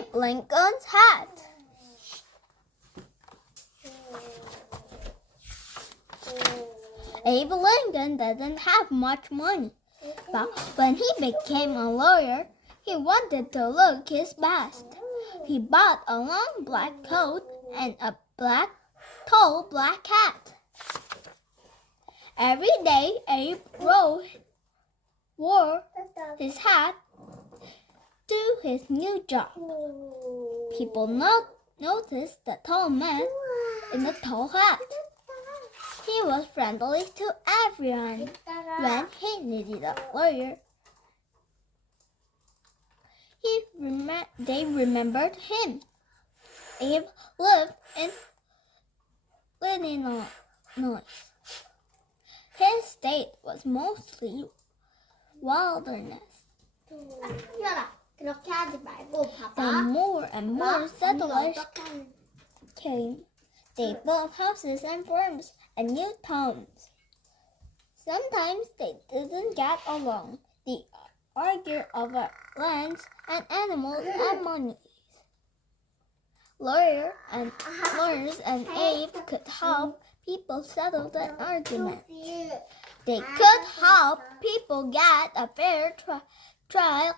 Abe Lincoln's Hat. Abe Lincoln didn't have much money, but when he became a lawyer, he wanted to look his best. He bought a long black coat and a tall black hat. Every day, Abe wore his hat to his new job. People noticed the tall man in the tall hat. He was friendly to everyone. When he needed a lawyer, they remembered him. Abe lived in Illinois. His state was mostly wilderness. And more settlers came. They built houses and farms and new towns. Sometimes they didn't get along. They argued over lands and animals and money. Lawyers and Abe could help people settle their arguments. They could help people get a fair trial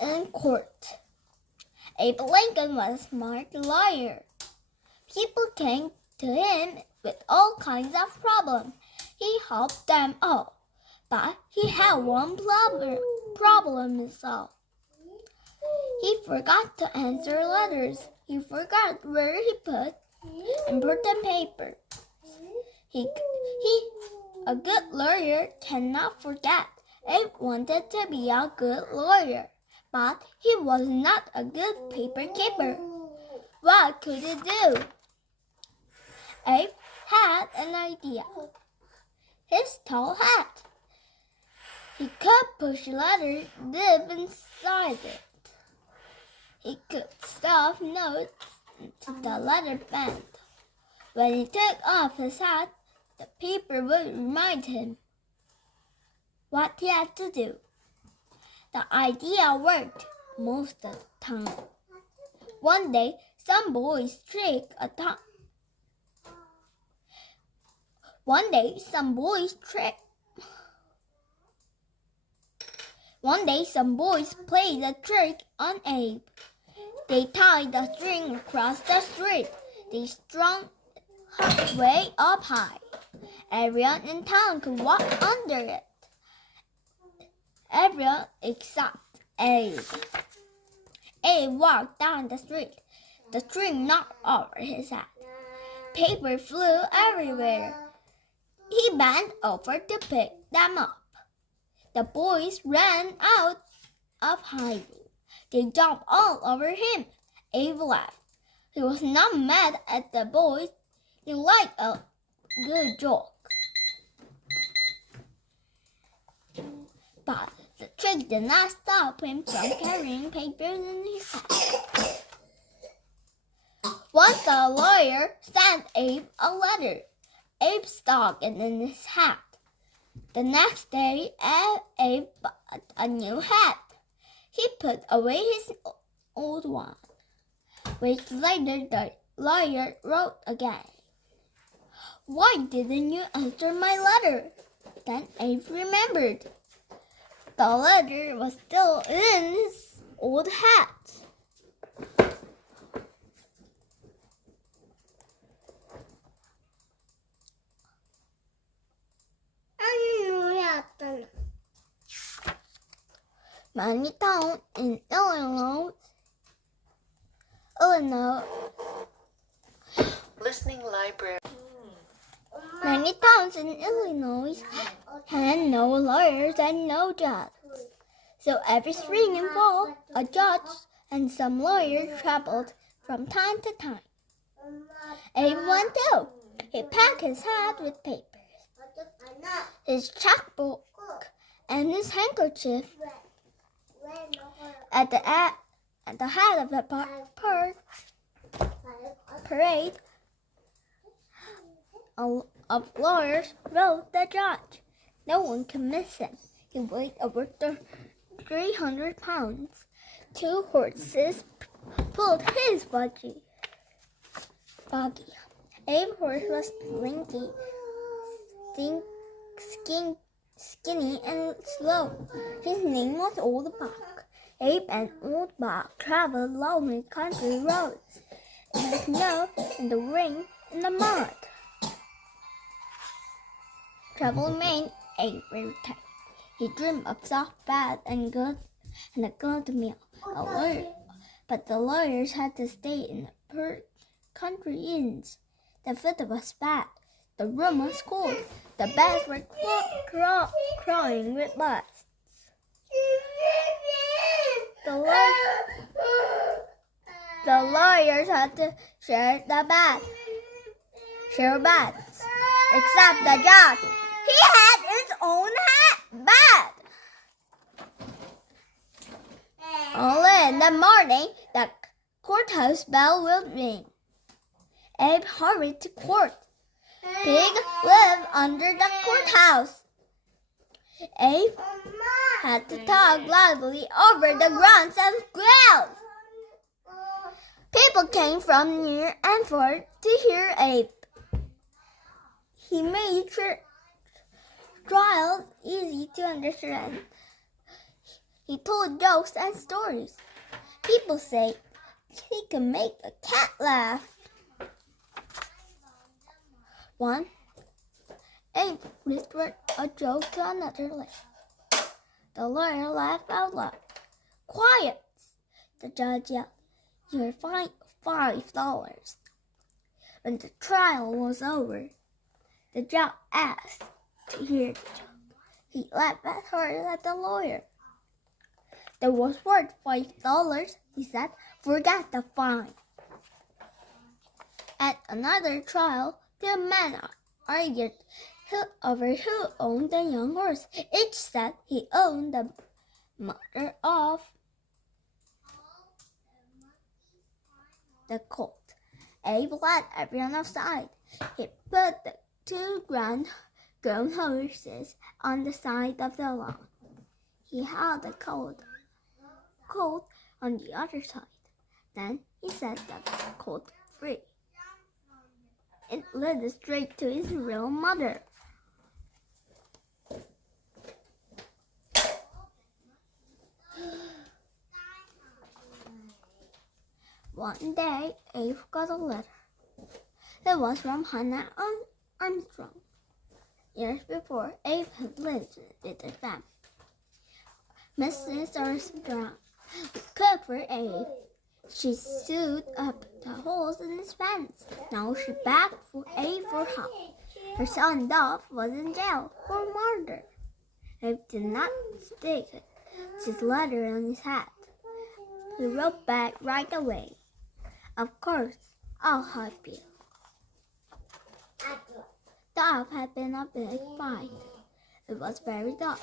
in court. Abe Lincoln was a smart lawyer. People came to him with all kinds of problems. He helped them all, but he had one problem to solve. He forgot to answer letters. He forgot where he put important paper. A good lawyer cannot forget. Abe wanted to be a good lawyer, but he was not a good paper keeper. What could he do? Abe had an idea. His tall hat. He could push letters deep inside it. He could stuff notes into the letter band. When he took off his hat, the paper would remind him what he had to do. The idea worked most of the time. One day, some boys tricked played a trick on Abe. They tied the string across the street. They strung it way up high. Everyone in town could walk under it. Everyone except Abe. Abe walked down the street. The string knocked over his hat. Paper flew everywhere. He bent over to pick them up. The boys ran out of hiding. They jumped all over him. Abe laughed. He was not mad at the boys. He liked a good joke. But the trick did not stop him from carrying papers in his hat. Once the lawyer sent Abe a letter. Abe stuck it in his hat. The next day, Abe bought a new hat. He put away his old one. Weeks later, the lawyer wrote again. "Why didn't you answer my letter?" Then Abe remembered. The letter was still in his old hat. Many towns in Illinois. Listening library. Many towns in Illinois had no lawyers and no judges. So every spring and fall, a judge and some lawyers traveled from time to time. Abe went too. He packed his hat with papers, his checkbook, and his handkerchief. At the head of the parade of lawyers rode the judge. No one could miss him. He weighed over 300 pounds. two horses pulled his buggy. Abe's horse was skinny and slow. His name was Old Buck. Abe and Old Buck traveled lonely country roads in the snow, in the rain, in the mud. Travel made Abe very tired. He dreamed of soft bed and a good meal. But the lawyers had to stay in the country inns. The food was bad. The room was cold. The beds were crawling with bugs. The lawyers had to share beds, except the judge. He had his own bed. Only in the morning, the courthouse bell would ring. Abe hurried to court. Pig lived under the courthouse. Abe had to talk loudly over the grunts and squeals. People came from near and far to hear Abe. He made trials easy to understand. He told jokes and stories. People say he could make a cat laugh. One, Abe whispered a joke to another lawyer. The lawyer laughed out loud. "Quiet!" the judge yelled. "You're fined $5. When the trial was over, the judge asked to hear the joke. He laughed as hard as the lawyer. "That was worth $5, he said. "Forget the fine." At another trial, the men argued over who owned the young horse. Each said he owned the mother of the colt. Abe led everyone outside. He put the two grown horses on the side of the lawn. He held the colt on the other side. Then he set the colt free. It led straight to his real mother. One day, Abe got a letter. It was from Hannah Armstrong. Years before, Abe had lived with their family. Mrs. Armstrong cooked for Abe. She sewed up the holes in his fence. Now she begged for Abe for help. Her son Dove was in jail for murder. Abe did not stick his letter on his hat. He wrote back right away. "Of course, I'll help you." Dove had been a big fight. It was very dark,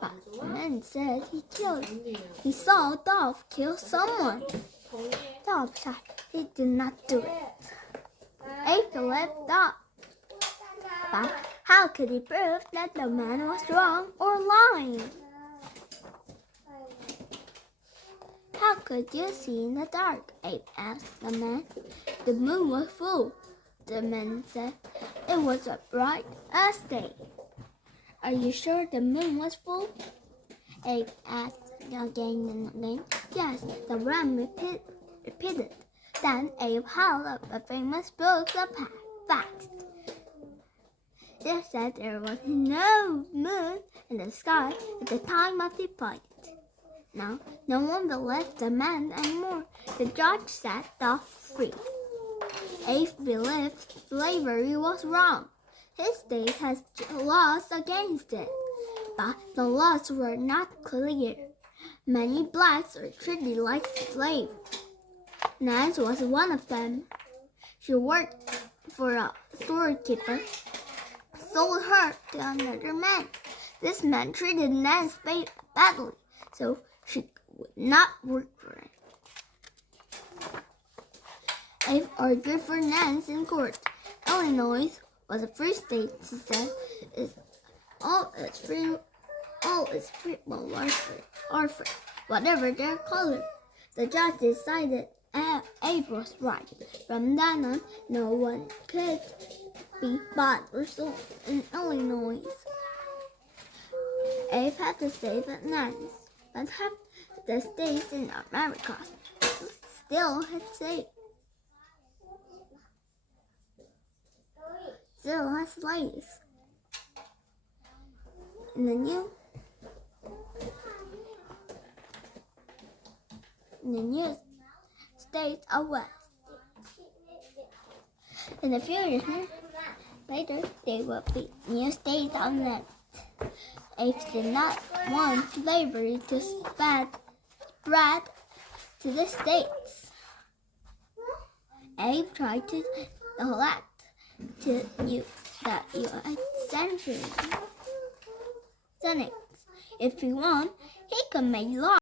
but the men said he saw Dove kill someone. Dove said he did not do it. Abe believed Dove, but how could he prove that the man was wrong or lying? "How could you see in the dark?" Abe asked the man. "The moon was full," the man said. "It was as bright as day." "Are you sure the moon was full?" Abe asked again and again. "Yes," the man repeated. Then Abe held up a famous book of facts. It said there was no moon in the sky at the time of the fight. Now, no one believed the man anymore. The judge set Dove free. Abe believed slavery was wrong. His state has laws against it, but the laws were not clear. Many blacks are treated like slaves. Nance was one of them. She worked for a storekeeper, sold her to another man. This man treated Nance badly, so she would not work for him. Abe argued for Nance in court. Illinois was a free state, she said. All its people are free. whatever their color. The judge decided Abe was right. From then on, no one could be bought or sold in Illinois. Abe had to save at night, but half the states in America still had slaves. In the new states of West. In a few years later, they would be new states of West. Abe did not want slavery to spread to the states. Abe tried to elect to the U.S. Senate. If he won, he could make laws